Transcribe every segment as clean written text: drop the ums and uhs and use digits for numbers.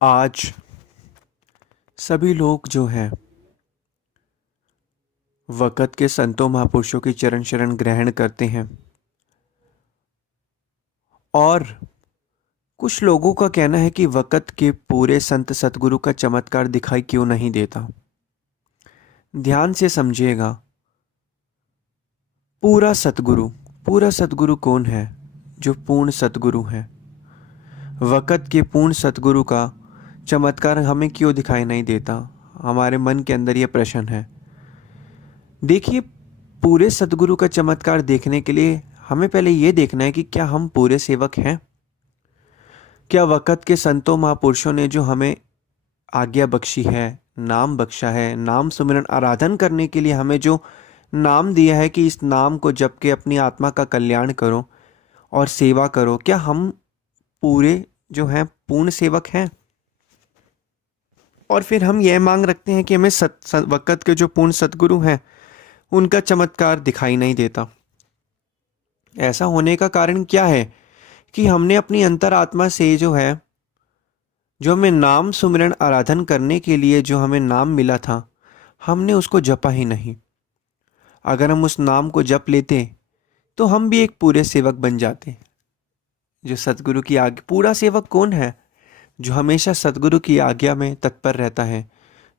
आज सभी लोग जो हैं वक़्त के संतों महापुरुषों की चरण शरण ग्रहण करते हैं और कुछ लोगों का कहना है कि वक़्त के पूरे संत सतगुरु का चमत्कार दिखाई क्यों नहीं देता। ध्यान से समझिएगा। पूरा सतगुरु पूरा सतगुरु कौन है? जो पूर्ण सतगुरु है। वक़्त के पूर्ण सतगुरु का चमत्कार हमें क्यों दिखाई नहीं देता? हमारे मन के अंदर यह प्रश्न है। देखिए, पूरे सतगुरु का चमत्कार देखने के लिए हमें पहले ये देखना है कि क्या हम पूरे सेवक हैं। क्या वक़्त के संतों महापुरुषों ने जो हमें आज्ञा बख्शी है, नाम बख्शा है, नाम सुमिरन आराधन करने के लिए हमें जो नाम दिया है कि इस नाम को जप के अपनी आत्मा का कल्याण करो और सेवा करो, क्या हम पूरे जो हैं पूर्ण सेवक हैं? और फिर हम यह मांग रखते हैं कि हमें वक़्त के जो पूर्ण सतगुरु हैं उनका चमत्कार दिखाई नहीं देता। ऐसा होने का कारण क्या है कि हमने अपनी अंतरात्मा से जो है, जो हमें नाम सुमिरन आराधन करने के लिए जो हमें नाम मिला था, हमने उसको जपा ही नहीं। अगर हम उस नाम को जप लेते तो हम भी एक पूरे सेवक बन जाते। जो सतगुरु की आज्ञा, पूरा सेवक कौन है? जो हमेशा सतगुरु की आज्ञा में तत्पर रहता है,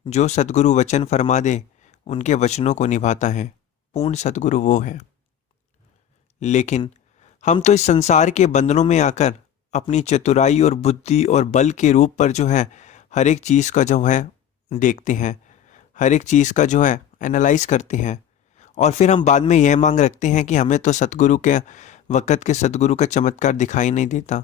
जो सतगुरु वचन फरमा दे उनके वचनों को निभाता है। पूर्ण सतगुरु वो है। लेकिन हम तो इस संसार के बंधनों में आकर अपनी चतुराई और बुद्धि और बल के रूप पर जो है हर एक चीज़ का जो है देखते हैं, हर एक चीज़ का जो है एनालाइज करते हैं और फिर हम बाद में यह मांग रखते हैं कि हमें तो सतगुरु के वक़्त के सतगुरु का चमत्कार दिखाई नहीं देता।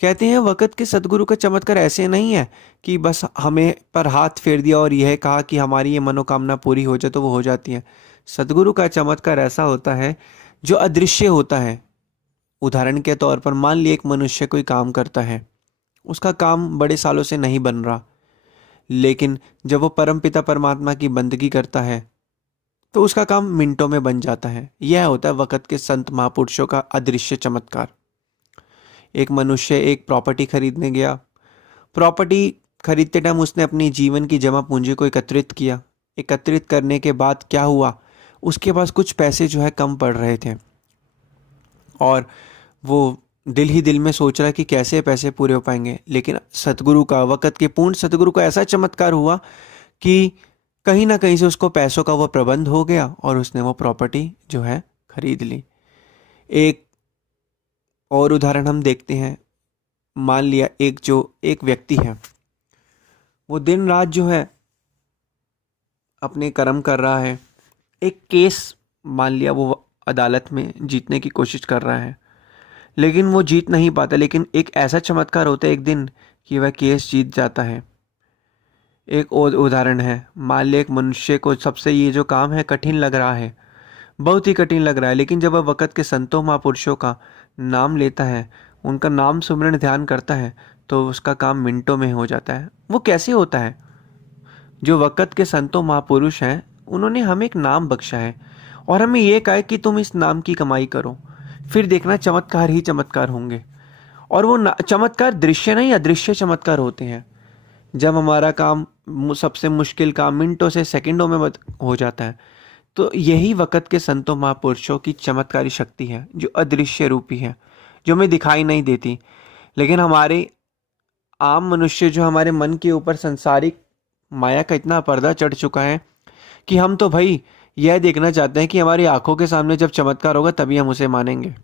कहते हैं वक़्त के सतगुरु का चमत्कार ऐसे नहीं है कि बस हमें पर हाथ फेर दिया और यह कहा कि हमारी ये मनोकामना पूरी हो जाए तो वो हो जाती है। सतगुरु का चमत्कार ऐसा होता है जो अदृश्य होता है। उदाहरण के तौर पर मान लीजिए एक मनुष्य कोई काम करता है, उसका काम बड़े सालों से नहीं बन रहा, लेकिन जब वो परमपिता परमात्मा की बंदगी करता है तो उसका काम मिनटों में बन जाता है। यह होता है वक़्त के संत महापुरुषों का अदृश्य चमत्कार। एक मनुष्य एक प्रॉपर्टी खरीदने गया। प्रॉपर्टी खरीदते टाइम उसने अपनी जीवन की जमा पूंजी को एकत्रित किया। एकत्रित करने के बाद क्या हुआ, उसके पास कुछ पैसे जो है कम पड़ रहे थे और वो दिल ही दिल में सोच रहा है कि कैसे पैसे पूरे हो पाएंगे। लेकिन सतगुरु का, वक़्त के पूर्ण सतगुरु का ऐसा चमत्कार हुआ कि कहीं ना कहीं से उसको पैसों का वो प्रबंध हो गया और उसने वो प्रॉपर्टी जो है खरीद ली। एक और उदाहरण हम देखते हैं। मान लिया एक व्यक्ति है, वो दिन रात जो है अपने कर्म कर रहा है। एक केस मान लिया वो अदालत में जीतने की कोशिश कर रहा है, लेकिन वो जीत नहीं पाता। लेकिन एक ऐसा चमत्कार होता है एक दिन कि वह केस जीत जाता है। एक और उदाहरण है, मान लिया एक मनुष्य को सबसे ये जो काम है कठिन लग रहा है, बहुत ही कठिन लग रहा है, लेकिन जब वह वक़्त के संतों महापुरुषों का नाम लेता है, उनका नाम सुमिरन ध्यान करता है, तो उसका काम मिनटों में हो जाता है। वो कैसे होता है? जो वक़्त के संतों महापुरुष हैं, उन्होंने हमें एक नाम बख्शा है और हमें यह कहा है कि तुम इस नाम की कमाई करो, फिर देखना चमत्कार ही चमत्कार होंगे। और वो चमत्कार दृश्य नहीं, अदृश्य चमत्कार होते हैं। जब हमारा काम, सबसे मुश्किल काम मिनटों से सेकंडों में हो जाता है, तो यही वक़्त के संतों महापुरुषों की चमत्कारी शक्ति है, जो अदृश्य रूपी है, जो हमें दिखाई नहीं देती। लेकिन हमारे आम मनुष्य, जो हमारे मन के ऊपर संसारिक माया का इतना पर्दा चढ़ चुका है कि हम तो भाई यह देखना चाहते हैं कि हमारी आंखों के सामने जब चमत्कार होगा तभी हम उसे मानेंगे।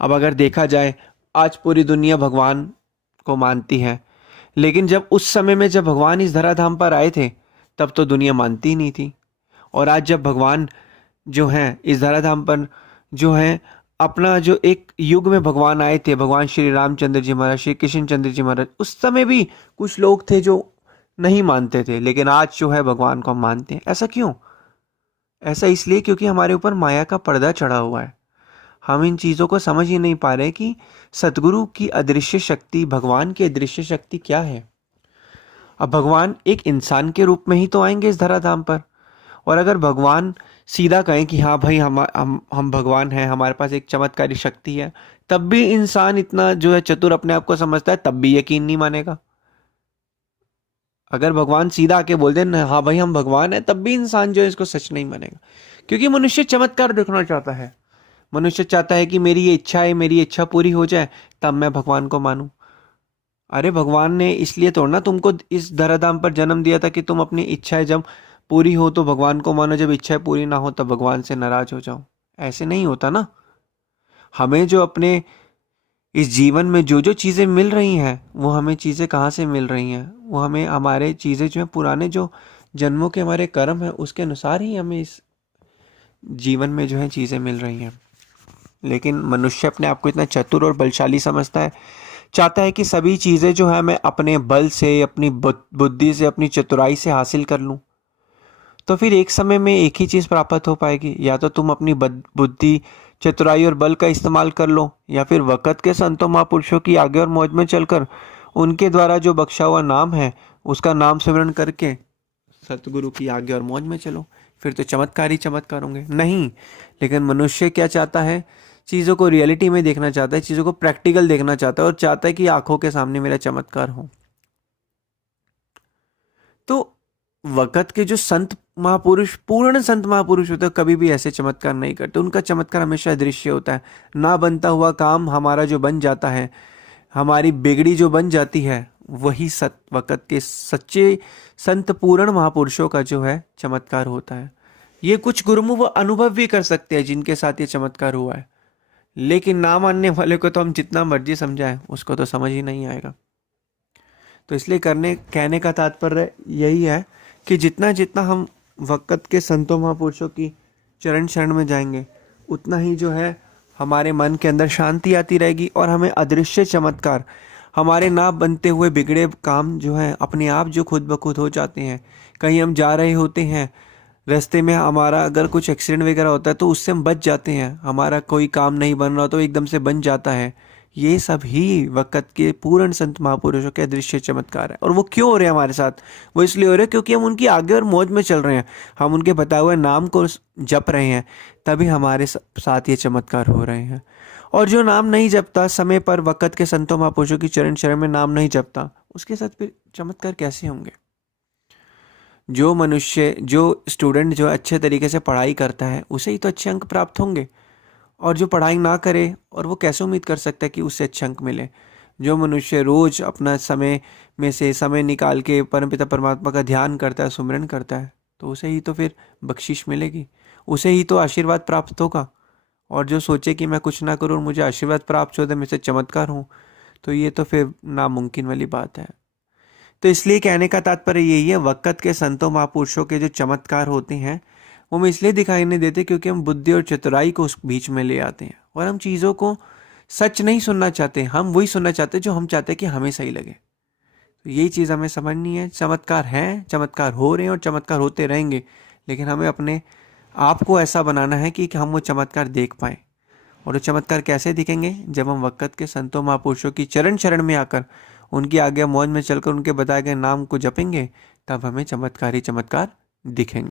अब अगर देखा जाए, आज पूरी दुनिया भगवान को मानती है, लेकिन जब उस समय में जब भगवान इस धराधाम पर आए थे तब तो दुनिया मानती ही नहीं थी। और आज जब भगवान जो हैं इस धराधाम पर जो हैं, अपना जो एक युग में भगवान आए थे, भगवान श्री रामचंद्र जी महाराज, श्री कृष्ण चंद्र जी महाराज, उस समय भी कुछ लोग थे जो नहीं मानते थे, लेकिन आज जो है भगवान को हम मानते हैं। ऐसा क्यों? ऐसा इसलिए क्योंकि हमारे ऊपर माया का पर्दा चढ़ा हुआ है। हम इन चीज़ों को समझ ही नहीं पा रहे कि सतगुरु की अदृश्य शक्ति, भगवान की अदृश्य शक्ति क्या है। अब भगवान एक इंसान के रूप में ही तो आएंगे इस धराधाम पर, और अगर भगवान सीधा कहें कि हाँ भाई हम भगवान हैं, हमारे पास एक चमत्कारी शक्ति है, तब भी इंसान इतना जो है चतुर अपने आप को समझता है, तब भी यकीन नहीं मानेगा। अगर भगवान सीधा आके बोल दे ना हाँ भाई हम भगवान है, तब भी इंसान जो है इसको सच नहीं मानेगा, क्योंकि मनुष्य चमत्कार देखना चाहता है। मनुष्य चाहता है कि मेरी ये इच्छा है, मेरी इच्छा पूरी हो जाए तब मैं भगवान को मानूं। अरे भगवान ने इसलिए तो ना तुमको इस धराधाम पर जन्म दिया था कि तुम अपनी इच्छाएं जब पूरी हो तो भगवान को मानो, जब इच्छाएं पूरी ना हो तब भगवान से नाराज हो जाओ। ऐसे नहीं होता ना। हमें जो अपने इस जीवन में जो जो चीज़ें मिल रही हैं, वो हमें चीज़ें कहाँ से मिल रही हैं? वो हमें हमारे चीज़ें जो हैं पुराने जो जन्मों के हमारे कर्म हैं उसके अनुसार ही हमें इस जीवन में जो है चीज़ें मिल रही हैं। लेकिन मनुष्य अपने आप को इतना चतुर और बलशाली समझता है, चाहता है कि सभी चीज़ें जो है मैं अपने बल से, अपनी बुद्धि से, अपनी चतुराई से हासिल कर लूं। तो फिर एक समय में एक ही चीज़ प्राप्त हो पाएगी, या तो तुम अपनी बुद्धि, चतुराई और बल का इस्तेमाल कर लो, या फिर वक़्त के संतों महापुरुषों की आगे और मौज में चलकर उनके द्वारा जो बख्शा हुआ नाम है उसका नाम सिमरन करके सतगुरु की आगे और मौज में चलो। फिर तो चमत्कार ही चमत्कार होंगे। नहीं, लेकिन मनुष्य क्या चाहता है? चीज़ों को रियलिटी में देखना चाहता है, चीज़ों को प्रैक्टिकल देखना चाहता है, और चाहता है कि आंखों के सामने मेरा चमत्कार हो। तो वक़्त के जो संत महापुरुष, पूर्ण संत महापुरुष होते हैं, कभी भी ऐसे चमत्कार नहीं करते। उनका चमत्कार हमेशा दृश्य होता है। ना बनता हुआ काम हमारा जो बन जाता है, हमारी बिगड़ी जो बन जाती है, वही वक़्त के सच्चे संत पूर्ण महापुरुषों का जो है चमत्कार होता है। ये कुछ गुरुमुख वो अनुभव भी कर सकते हैं जिनके साथ ये चमत्कार हुआ है, लेकिन ना मानने वाले को तो हम जितना मर्जी समझाएं उसको तो समझ ही नहीं आएगा। तो इसलिए कहने का तात्पर्य यही है कि जितना जितना हम वक़्त के संतों महापुरुषों की चरण शरण में जाएंगे, उतना ही जो है हमारे मन के अंदर शांति आती रहेगी, और हमें अदृश्य चमत्कार, हमारे ना बनते हुए बिगड़े काम जो हैं अपने आप जो खुद ब खुद हो जाते हैं। कहीं हम जा रहे होते हैं, रास्ते में हमारा अगर कुछ एक्सीडेंट वगैरह होता है तो उससे हम बच जाते हैं। हमारा कोई काम नहीं बन रहा तो एकदम से बन जाता है। ये सब ही वक़्त के पूर्ण संत महापुरुषों के अदृश्य चमत्कार है। और वो क्यों हो रहे हैं हमारे साथ? वो इसलिए हो रहे हैं क्योंकि हम उनकी आगे और मौज में चल रहे हैं, हम उनके बताए हुए नाम को जप रहे हैं, तभी हमारे साथ ये चमत्कार हो रहे हैं। और जो नाम नहीं जपता समय पर, वक़्त के संतों महापुरुषों की चरण शरण में नाम नहीं जपता, उसके साथ फिर चमत्कार कैसे होंगे? जो मनुष्य, जो स्टूडेंट जो अच्छे तरीके से पढ़ाई करता है उसे ही तो अच्छे अंक प्राप्त होंगे, और जो पढ़ाई ना करे और वो कैसे उम्मीद कर सकता है कि उससे अच्छे अंक मिले? जो मनुष्य रोज अपना समय में से समय निकाल के परमपिता परमात्मा का ध्यान करता है, सुमिरन करता है, तो उसे ही तो फिर बख्शिश मिलेगी, उसे ही तो आशीर्वाद प्राप्त होगा। और जो सोचे कि मैं कुछ ना करूँ और मुझे आशीर्वाद प्राप्त हो जाए, मुझसे चमत्कार हो, तो ये तो फिर नामुमकिन वाली बात है। तो इसलिए कहने का तात्पर्य यही है, वक़्त के संतों महापुरुषों के जो चमत्कार होते हैं वो हमें इसलिए दिखाई नहीं देते क्योंकि हम बुद्धि और चतुराई को उस बीच में ले आते हैं, और हम चीज़ों को सच नहीं सुनना चाहते, हम वही सुनना चाहते जो हम चाहते हैं कि हमें सही लगे। तो यही चीज़ हमें समझनी है। चमत्कार हैं, चमत्कार हो रहे हैं और चमत्कार होते रहेंगे, लेकिन हमें अपने आप को ऐसा बनाना है कि हम वो चमत्कार देख पाएँ। और वो चमत्कार कैसे दिखेंगे? जब हम वक़्त के संतों महापुरुषों की चरण शरण में आकर, उनकी आज्ञा मौज में चलकर, उनके बताए गए नाम को जपेंगे, तब हमें चमत्कार ही चमत्कार दिखेंगे।